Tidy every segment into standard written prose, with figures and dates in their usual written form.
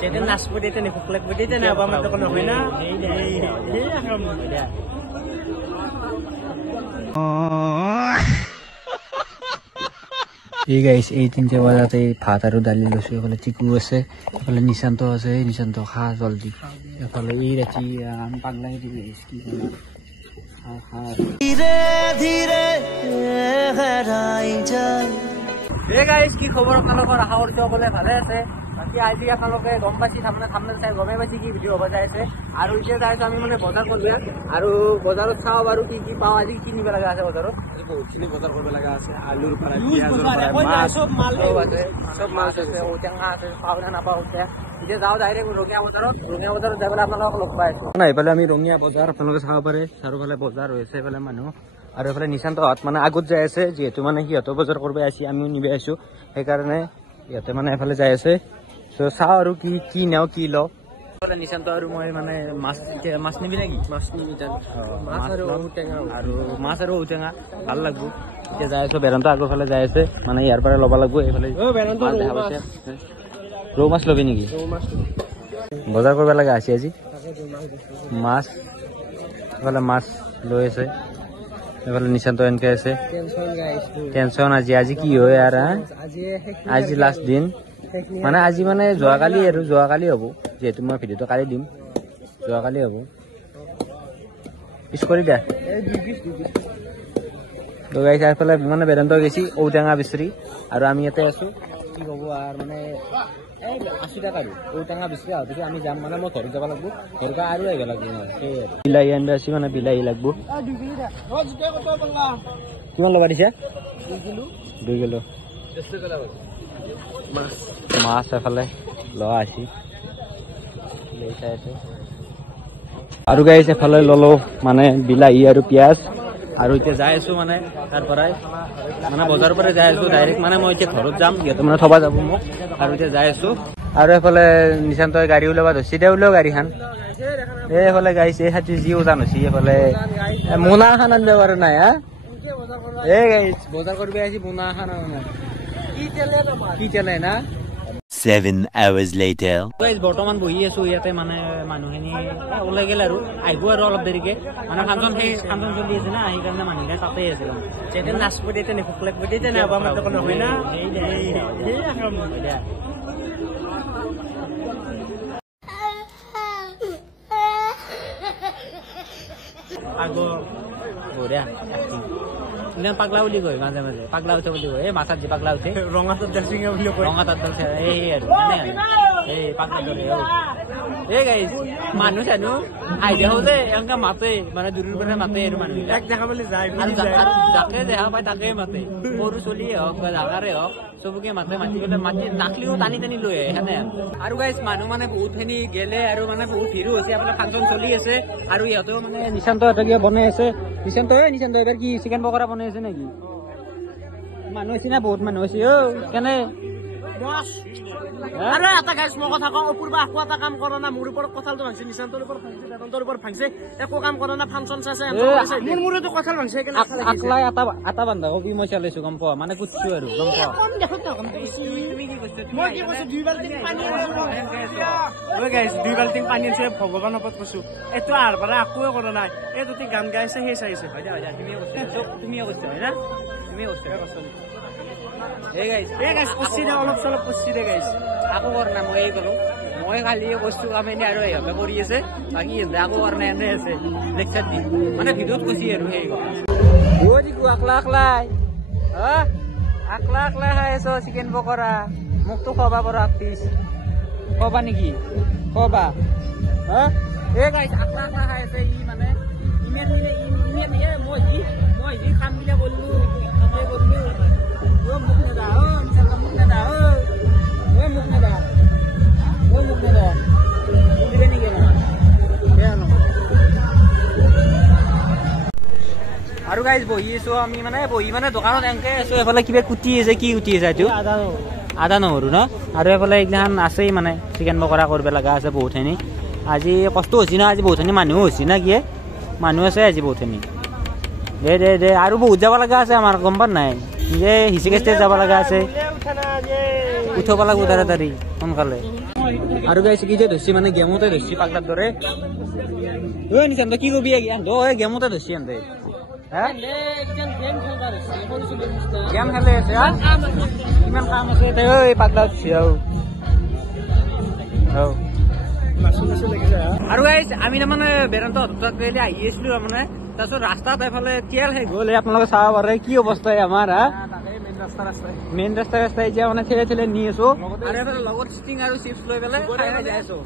Jadi nas putih itu nih kuplek putih itu nih apa macam kono bina? Iya kamu dia. এই guys এই তিনটে বাজাতে ভাত আৰু দালি লৈছো এফালে চিকু আছে এফালে নিশান্ত আছে নিশান্ত খা জলদি এফালে এই ৰাতি আমি পাগলাই দিবি কি ধীৰে ধীৰে হেৰাই যায় এই গাইস কি খবৰ আপোনালোকৰ আশা কৰিছো সকলোৱে ভালে আছে বাকি আজি আপোনালোকে গম পাইছি সামনে চাই গমে পাইছি কি ভিডিঅ' হ'ব যাইছে আৰু এতিয়া যাইছো আমি মানে বজাৰ কৰিব আৰু বজাৰত চাও বাৰু কি কি পাও আজি কি নিব লগা আছে বজাৰত বহুতখিনি বজাৰ কৰিব লগা আছে আলুৰ পৰা পিয়াজৰ পৰা মাছ সব মাল আছে ঔটেঙা আছে পাও না নাপাও এতিয়া যাও ডাইৰেক্ট ৰঙিয়া বজাৰত যাই পেলাই আপোনালোকক লগ পাই আছো নাই এইফালে আমি ৰঙিয়া বজাৰ আপোনালোকে চাব পাৰে চাৰিওফালে বজাৰ হৈছে এইফালে মানুহ আৰু এইফালে নিশান্তহঁত মানে আগত যাই আছে যিহেতু মানে সিহঁতৰ বজাৰ কৰিব আহিছে আমিও নিব আহিছো সেইকাৰণে ইয়াতে মানে এফালে যাই আছে চ' চাওঁ আৰু কি নেও কি লওঁ নিশান্ত আৰু মই মানে মাছ নিবি নেকি মাছ নিবি আৰু মাছ আৰু ঔটেঙা ভাল লাগব এতিয়া যাই আছো বেদান্ত আগৰ ফালে যাই আছে মানে ইয়াৰ পৰা ল'ব লাগব এইফালে ৰৌ মাছ ল'বি নেকি বজাৰ কৰিব লগা আছে আজি মাছ এইফালে মাছ লৈ আছে এইফালে নিশান্ত এনেকে আছে টেনচন আজি কি হয় আৰু আজি লাষ্ট দিন মানে আজি মানে যোৱাকালি হ'ব যেহেতু মই ভিডিঅ'টো কালি দিম যোৱাকালি হ'ব পিছ কৰি দিয়া গাইছ এইফালে মানে বেদান্ত গৈছি ঔটেঙা বিচাৰি আৰু আমি ইয়াতে আছো কি হ'ব আৰু মানে 80 টকা আৰু ঔটেঙা বিচাৰি আহোঁতে আমি যাম মানে মই ঘৰত যাব লাগিব ঘৰকা আৰু আহিব লাগিব বিলাহী আনিব আছি মানে বিলাহী লাগিব কিমান ল'বা দিছে 2 কিলো মাছ এফালে লোৱা আছি আৰু গাইছ এফালে ললো মানে বিলাহী আৰু পিয়াজ আৰু এতিয়া যাই আছো মানে তাৰ পৰাই মানে বজাৰৰ পৰা যাই আছো ডাইৰেক্ট মানে মই এতিয়া ঘৰত যাম ইয়াতে মানে থবা যাব মোক আৰু এতিয়া যাই আছো আৰু এফালে নিশান্তই গাড়ী ওলাব ধৰিছে দে ওলাও গাড়ীখন এইফালে গাইছে এই হাতী যি উজান হৈছে এইফালে মোনা এখন আনিব পৰা নাই হা এই গাইছ বজাৰ কৰিব আহিছে মোনা এখন আনা কি তেলে না 7 hours later বৰ্তমান বহি আছো ইয়াতে মানে মানুহখিনি ওলাই গেল আৰু আহিব আৰু অলপ দেৰিকে মানে ফাংচন চলি আছে না সেইকাৰণে মানুহখিনি তাতে আছে যেতে নাচপতি তেনে ফুকলেক পতি তেনে আবা মাত্ৰ কোন হয় না আগো বঢ়িয়া ইমান পাগলা বুলি কয় মাজে মাজে পাগলা উঠে বুলি কয় এই মাথাত যে পাগলা উঠে ৰঙা তাত দালচিঙা বুলি কয় ৰঙা তাত দালচিঙা এই আৰু এই পাগলা দৰে এই গাইছ মানুহ জানো আইডে হওঁতে এনেকা মাতে মানে দূৰৰ পৰা মাতে আৰু মানুহ এক দেখাবলৈ যায় আৰু যাকে দেখা পায় তাকে মাতে সৰু চলিয়ে হওক বা ডাঙৰে হওক চবকে মাতি পেলাই মাতি নাকলিও টানি লৈ আহে সেনে আৰু গাইছ মানুহ মানে বহুতখিনি গেলে আৰু মানে বহুত ভিৰো হৈছে আপোনাৰ ফাংচন চলি আছে আৰু ইহঁতেও মানে নিশান্ত এটা কিবা বনাই আছে নিশান্ত এবাৰ কি চিকেন পকৰা বনাই আছে নেকি মানুহ হৈছে না বহুত মানুহ হৈছে কেনে আরে এটা গাইছ মই কথা কওঁ অপূৰ্বা আকো এটা কাম কৰা না মোৰ ওপৰত কথালটো ভাঙছে নিশান্তৰ ওপৰত ভাঙছে বেদান্তৰ ওপৰত ভাঙছে একো কাম কৰা না ফাংচন চাইছে মোৰ মোৰটো কথাল ভাঙছে কেনে আকলাই এটা বান্ধা কবি মই চাইছো গম পোৱা মানে কুচ্ছু আৰু গম পোৱা তুমি কি কৈছ মই কি কৈছো 2 বালটি পানী ওই গাইছ 2 বালটি পানী আছে ভগৱানৰ ওপৰত কৈছো এটো আৰ পৰা আকো কৰা নাই এই দুটি গান গাইছে হে চাইছে হয় তুমিও কৈছ হয় না তুমিও কৈছ এই গাইছ পছিদা অলপ চলপ পছিদা গাইছ আকো কৰ না মই কলো মই খালি বস্তু কাম এনে আৰু এবে কৰি আছে বাকি এনে আকো কৰ না এনে আছে লেকচাৰ দি মানে ভিডিঅ'ত কৈছি আৰু হেই ওই দি আকলাই খাইছো চিকেন পকৰা মুকটো খবা পৰা পিস খবা নেকি খবা এই গাইছ আকলা খাই আছে ই মানে ইমেন মই যি খাম বিলা বললু তাতে বললু আৰু গাইছ বহি আছো আমি মানে দোকানত এনেকে আছো এফালে কিবা কুটি আছে কি কুটি আছে এইটো আদা নহৰু ন আৰু এফালে এইগিলাখান আছেই মানে চিকেন পকৰা কৰিব লগা আছে বহুতখিনি আজি কষ্ট হৈছে না আজি বহুতখিনি মানুহ হৈছে না কি মানুহ আছে আজি বহুতখিনি দে আৰু বহুত যাব লগা আছে আমাৰ গম পান নাই যে হিচিকেষ্টে যাব লগা আছে উঠব লাগিব তাড়াতাড়ি সোনকালে আৰু গাইছ কি যে ধৰছি মানে গেমতে ধৰছি পাগলাৰ দৰে ঐ নিচান্ত কি কবি গেমতে ধৰছি এন্তে গেম খেলে আছে কিমান কাম আছে ঐ পাগলা ধৰছি আৰু গাইছ আমি তাৰমানে বেদান্ত হস্পিটেল আহি আছিলো তাৰমানে তাৰপিছত ৰাস্তাত এফালে তেল শেষ গ'ল আপোনালোকে চাব পাৰে কি অৱস্থা আমাৰ মেইন ৰাস্তা এতিয়া মানে ঠেলে নি আছো আৰু এফালে লগত ষ্টিং আৰু চিপছ লৈ পেলাই যাই আছো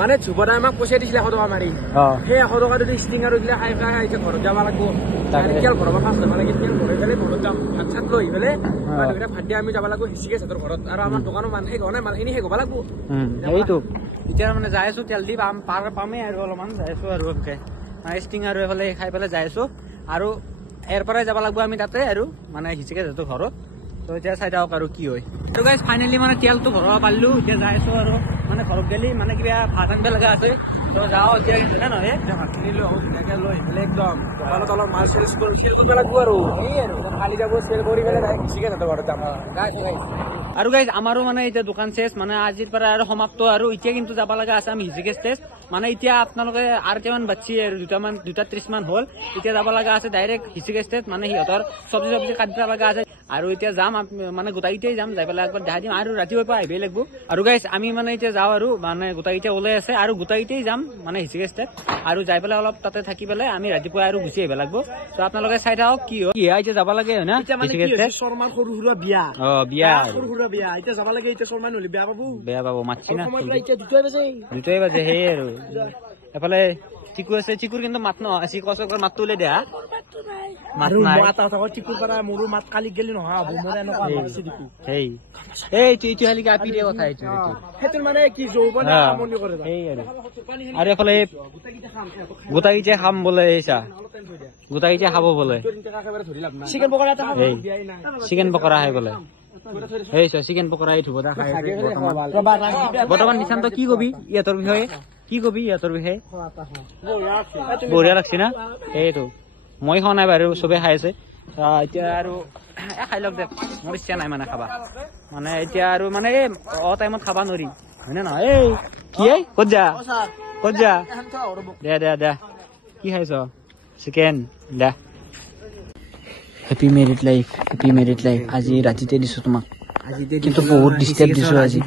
মানে যুৱদাই আমাক পইচা দিছিলে 100 টকা মাৰি সেই 100 টকা যদি ষ্টিং আৰু দিলে খাই এতিয়া ঘৰত যাব লাগিব তেল ঘৰৰ পৰা ফাৰ্ষ্ট যাব লাগে তেল ভৰাই পেলাই ঘৰত যাম ভাত চাত লৈ আহি পেলাই ভাত দিয়া আমি যাব লাগিব হিচিকে চাদৰ ঘৰত আৰু আমাৰ দোকানৰ মানুহ শেষ হোৱা নাই মালখিনি শেষ হ'ব লাগিব সেইটো এতিয়া মানে যাই আছো তেল দি পামেই আৰু অলপমান যাই আছো আৰু ষ্টিং আৰু এইফালে খাই পেলাই যাই আছো আৰু ইয়াৰ পৰাই যাব লাগিব আমি তাতে আৰু মানে হিচিকে যাতো ঘৰত তো এতিয়া চাই থাকক আৰু কি হয় আৰু গাইজ ফাইনেলি মানে তেলটো ভৰাব পাৰিলো এতিয়া যাই আছো আৰু মানে ঘৰত গেলি মানে কিবা ভাত আনিব লগা আছে তো যাওঁ এতিয়া না নহয় ভাতখিনি লৈ আহোঁ ধুনীয়াকৈ লৈ পেলাই একদম দোকানত অলপ মাল চেল কৰিব লাগিব আৰু এই আৰু কালি যাব চেল কৰি পেলাই হিচিকে যাতো ঘৰত যাম আৰু গাইজ আমাৰো মানে এতিয়া দোকান চেছ মানে আজিৰ পৰা আৰু সমাপ্ত আৰু এতিয়া কিন্তু যাব লগা আছে আমি হিচিকে ষ্টেজ মানে এতিয়া আপোনালোকে আৰু কেইটামান বাচ্ছি আৰু 2:30 মান হ'ল এতিয়া যাব লগা আছে ডাইৰেক্ট হিচিকে ষ্টেজ মানে সিহঁতৰ চব্জি কাটিব লগা আছে আৰু এতিয়া যাম মানে গোটাইকেইটাই যাম যাই পেলাই একবাৰ দেখাই দিম আৰু ৰাতিপুৱাৰ পৰা আহিবই লাগিব আৰু গাইজ আমি মানে এতিয়া যাওঁ আৰু মানে গোটাইকেইটা ওলাই আছে আৰু গোটাইকেইটাই যাম মানে হিচিকে ষ্টেজ আৰু যাই পেলাই অলপ তাতে থাকি পেলাই আমি ৰাতিপুৱা আৰু গুচি আহিব লাগিব তো আপোনালোকে চাই থাকক কি হয় এতিয়া যাব লাগে হয় না হিচিকে ষ্টেজ শৰ্মাৰ সৰু সুৰা বিয়া বিয়া সৰু সুৰা বিয়া এতিয়া যাব লাগে এতিয়া শৰ্মা নহ'লে বেয়া পাব মাতছি না এতিয়া 2 বাজে সেই আৰু এফালে চিকু আছে চিকুৰ কিন্তু মাত নহয় চিকচকৰ মাতটো উলাই দিয়া মাত নাই চিকুৰ পৰা মোৰো মাত কালি গেলি নহয় মোৰ এনেকুৱা সেই এই তুই খালি কাপি দিয়ে কথা সেইটো মানে কি যৌৱন আমনি কৰে আৰু এফালে গোটাইকেইটা খাম বোলে এইচা গোটাইকেইটা খাব বোলে চিকেন পকৰা এটা চিকেন পকৰা খাই বোলে এই চিকেন পকৰা এই ধুবদা খাই বৰ্তমান নিশান্ত কি কবি ইহঁতৰ বিষয়ে বঢ়িয়া লাগছে না এইটো মই খোৱা নাই বাৰু চবে খাই আছে এতিয়া আৰু খাই লওক দে মোৰ ইচ্ছা নাই মানে খাবা মানে এতিয়া আৰু মানে এই টাইমত খাবা নোৱাৰি হয় নে নহয় এই কি ক'ত যা দে কি খাইছ চিকেন দে হেপী মেৰিড লাইফ আজি ৰাতিতে দিছো তোমাক কিন্তু বহুত ডিষ্টাৰ্ব দিছো আজি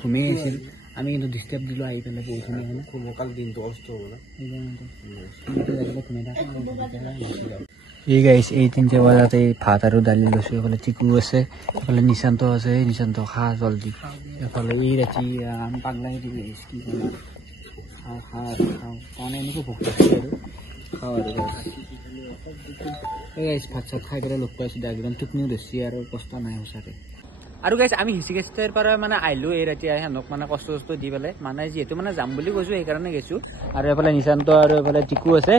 ঘুমেই আছিল আমি কিন্তু ডিষ্টাৰ্ব দিলো আহি পেলাই বহুত কালি দিনটো অস্ত হ'ব এই গাইছ এই 3 বজাতে ভাত আৰু দালি লৈছো এইফালে চিকু আছে এইফালে নিশান্ত আছে নিশান্ত খা জলদি এইফালে এই ৰাতি আমি পাগলাই দি কি খাওঁ কাৰণে এনেকৈ ভোক লাগিছে আৰু খাওঁ আৰু এই গাইছ ভাত চাত খাই পেলাই লগ পাইছোঁ একদম টোপনিও ধৰিছে আৰু কষ্ট নাই সঁচাকৈ আৰু গাইছ আমি হিচিকেষ্টৰ পৰা মানে আহিলো এই ৰাতি সিহঁতক মানে কষ্ট দি পেলাই মানে যিহেতু মানে যাম বুলি কৈছো সেইকাৰণে গৈছো আৰু এইফালে নিশান্ত আৰু এইফালে টিকু আছে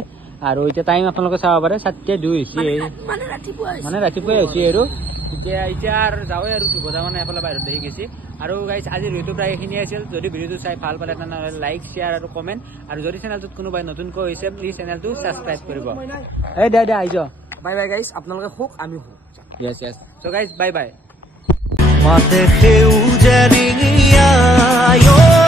আৰু এতিয়া টাইম আপোনালোকে চাব পাৰে 7:02 হৈছে মানে ৰাতিপুৱাই হৈছে আৰু এতিয়া আৰু যাওঁৱে আৰু ধুবদা মানে এফালে বাহিৰত দেখি গৈছে আৰু গাইছ আজি ভিডিঅ'টো প্ৰায় এইখিনিয়ে আছিল যদি ভিডিঅ'টো চাই ভাল পালে তেনেহ'লে লাইক শ্বেয়াৰ আৰু কমেণ্ট আৰু যদি চেনেলটোত কোনোবাই নতুনকৈ হৈছে প্লিজ চেনেলটো ছাবস্ক্ৰাইব কৰিব এই দে আহি যাওঁ বাই গাইছ আপোনালোকে হোক আমি হোক য়েছ চ' গাইছ বাই Mate seujariya yo